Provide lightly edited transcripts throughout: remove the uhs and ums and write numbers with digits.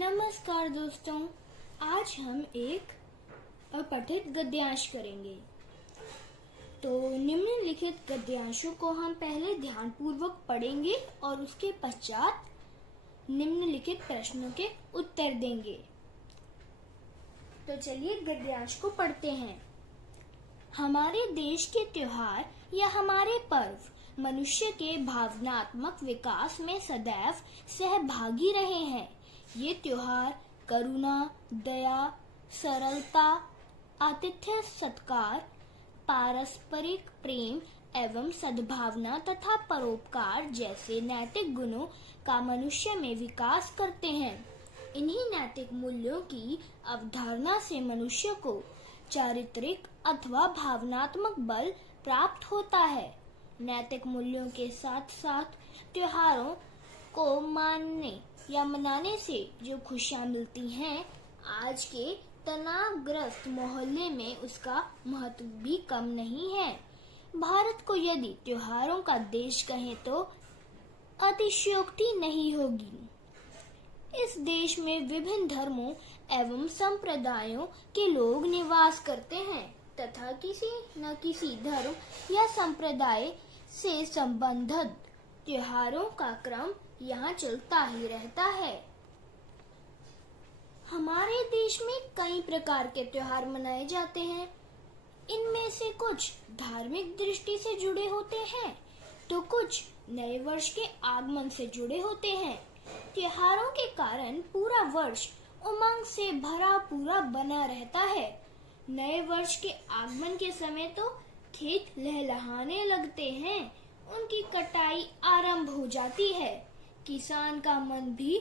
नमस्कार दोस्तों, आज हम एक अपठित गद्यांश करेंगे। तो निम्नलिखित गद्यांशों को हम पहले ध्यानपूर्वक पढ़ेंगे और उसके पश्चात निम्नलिखित प्रश्नों के उत्तर देंगे। तो चलिए गद्यांश को पढ़ते हैं। हमारे देश के त्योहार या हमारे पर्व मनुष्य के भावनात्मक विकास में सदैव सहभागी रहे हैं। ये त्योहार करुणा, दया, सरलता, आतिथ्य सत्कार, पारस्परिक प्रेम एवं सद्भावना तथा परोपकार जैसे नैतिक गुणों का मनुष्य में विकास करते हैं। इन्हीं नैतिक मूल्यों की अवधारणा से मनुष्य को चारित्रिक अथवा भावनात्मक बल प्राप्त होता है। नैतिक मूल्यों के साथ साथ त्योहारों को मानने या मनाने से जो खुशियां मिलती हैं, आज के तनावग्रस्त मोहल्ले में उसका महत्व भी कम नहीं है। भारत को यदि त्योहारों का देश कहें तो अतिशयोक्ति नहीं होगी। इस देश में विभिन्न धर्मों एवं संप्रदायों के लोग निवास करते हैं तथा किसी न किसी धर्म या संप्रदाय से संबंधित त्योहारों का क्रम यहाँ चलता ही रहता है। हमारे देश में कई प्रकार के त्योहार मनाए जाते हैं। इनमें से कुछ धार्मिक दृष्टि से जुड़े होते हैं तो कुछ नए वर्ष के आगमन से जुड़े होते हैं। त्योहारों के कारण पूरा वर्ष उमंग से भरा पूरा बना रहता है। नए वर्ष के आगमन के समय तो खेत लहलहाने लगते हैं, उनकी कटाई आरंभ हो जाती है। किसान का मन भी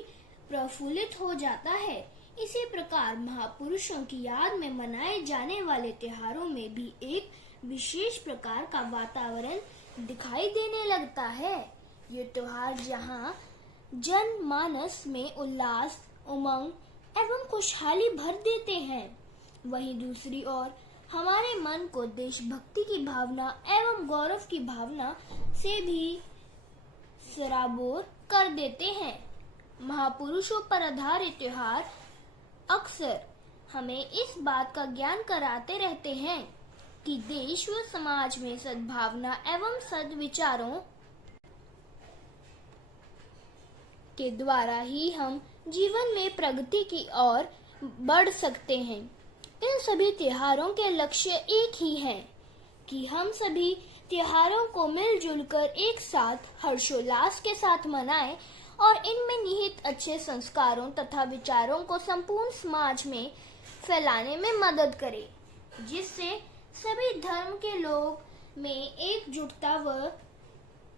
प्रफुल्लित हो जाता है। इसी प्रकार महापुरुषों की याद में मनाए जाने वाले त्योहारों में भी एक विशेष प्रकार का वातावरण दिखाई देने लगता है। ये त्योहार जहाँ जनमानस में उल्लास, उमंग एवं खुशहाली भर देते हैं, वहीं दूसरी ओर हमारे मन को देशभक्ति की भावना एवं गौरव की भावना से भी सराबोर कर देते हैं। महापुरुषों पर आधारित त्योहार अक्सर हमें इस बात का ज्ञान कराते रहते हैं कि देश व समाज में सद्भावना एवं सद्विचारों के द्वारा ही हम जीवन में प्रगति की ओर बढ़ सकते हैं। इन सभी त्योहारों के लक्ष्य एक ही है कि हम सभी त्योहारों को मिलजुल कर एक साथ हर्षोल्लास के साथ मनाएं और इनमें निहित अच्छे संस्कारों तथा विचारों को संपूर्ण समाज में फैलाने में मदद करें, जिससे सभी धर्म के लोग में एकजुटता व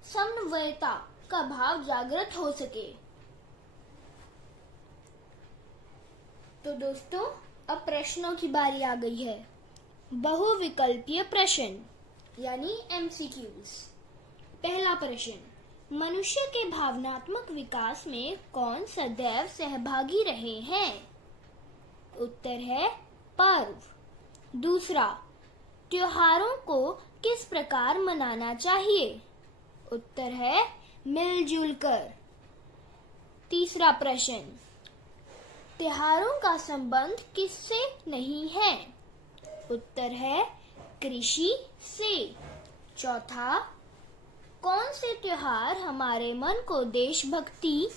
समन्वयता का भाव जागृत हो सके। तो दोस्तों, अब प्रश्नों की बारी आ गई है। बहुविकल्पीय प्रश्न यानी MCQs। पहला प्रश्न, मनुष्य के भावनात्मक विकास में कौन सदैव सहभागी रहे हैं? उत्तर है पर्व। दूसरा, त्योहारों को किस प्रकार मनाना चाहिए? उत्तर है मिलजुल कर। तीसरा प्रश्न, त्योहारों का संबंध किससे नहीं है? उत्तर है कृषि से। चौथा, कौन से त्योहार हमारे मन को देशभक्ति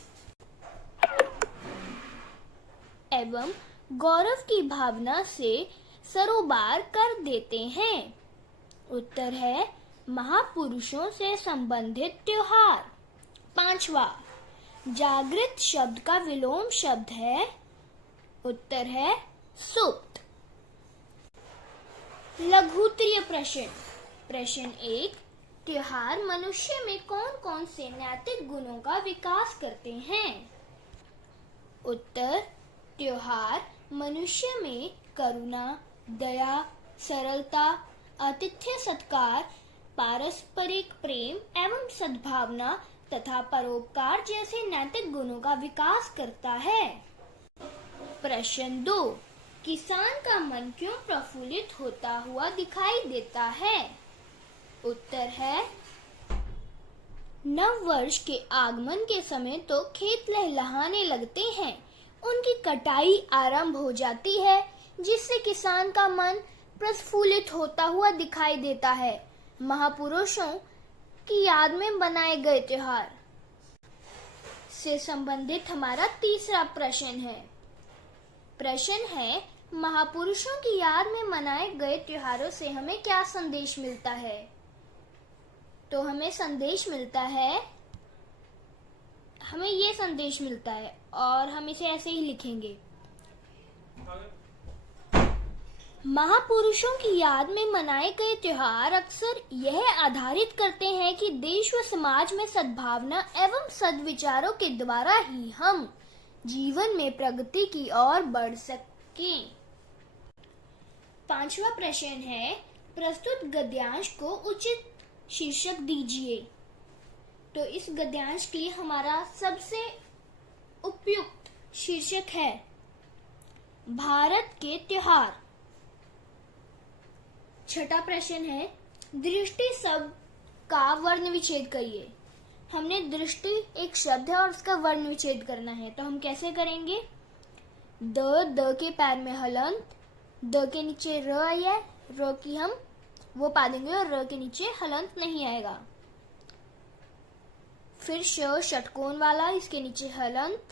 एवं गौरव की भावना से सरोबार कर देते हैं? उत्तर है महापुरुषों से संबंधित त्योहार। पांचवा, जागृत शब्द का विलोम शब्द है? उत्तर है सुप्त। लघुत्तरीय प्रश्न। प्रश्न 1, त्योहार मनुष्य में कौन कौन से नैतिक गुणों का विकास करते हैं? उत्तर, त्योहार मनुष्य में करुणा, दया, सरलता, आतिथ्य सत्कार, पारस्परिक प्रेम एवं सद्भावना तथा परोपकार जैसे नैतिक गुणों का विकास करता है। प्रश्न 2, किसान का मन क्यों प्रफुल्लित होता हुआ दिखाई देता है? उत्तर है नव वर्ष के आगमन के समय तो खेत लहलहाने लगते हैं, उनकी कटाई आरंभ हो जाती है, जिससे किसान का मन प्रफुल्लित होता हुआ दिखाई देता है। महापुरुषों की याद में बनाए गए त्योहार से संबंधित हमारा तीसरा प्रश्न है महापुरुषों की याद में मनाए गए त्योहारों से हमें क्या संदेश मिलता है? तो हमें ये संदेश मिलता है और हम इसे ऐसे ही लिखेंगे। महापुरुषों की याद में मनाए गए त्योहार अक्सर यह आधारित करते हैं कि देश व समाज में सद्भावना एवं सद्विचारों के द्वारा ही हम जीवन में प्रगति की ओर बढ़ सकें। पांचवा प्रश्न है, प्रस्तुत गद्यांश को उचित शीर्षक दीजिए। तो इस गद्यांश के लिए हमारा सबसे उपयुक्त शीर्षक है भारत के त्योहार। छठा प्रश्न है, दृष्टि शब्द का वर्ण विच्छेद करिए। हमने दृष्टि एक शब्द है और उसका वर्ण विच्छेद करना है, तो हम कैसे करेंगे? द के पैर में हलंत, द के नीचे र आया, र की हम वो पा देंगे और र के नीचे हलंत नहीं आएगा। फिर षटकोण वाला, इसके नीचे हलंत,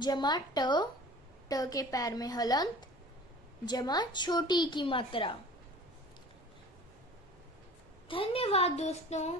जमा ट के पैर में हलंत, जमा छोटी की मात्रा। धन्यवाद दोस्तों।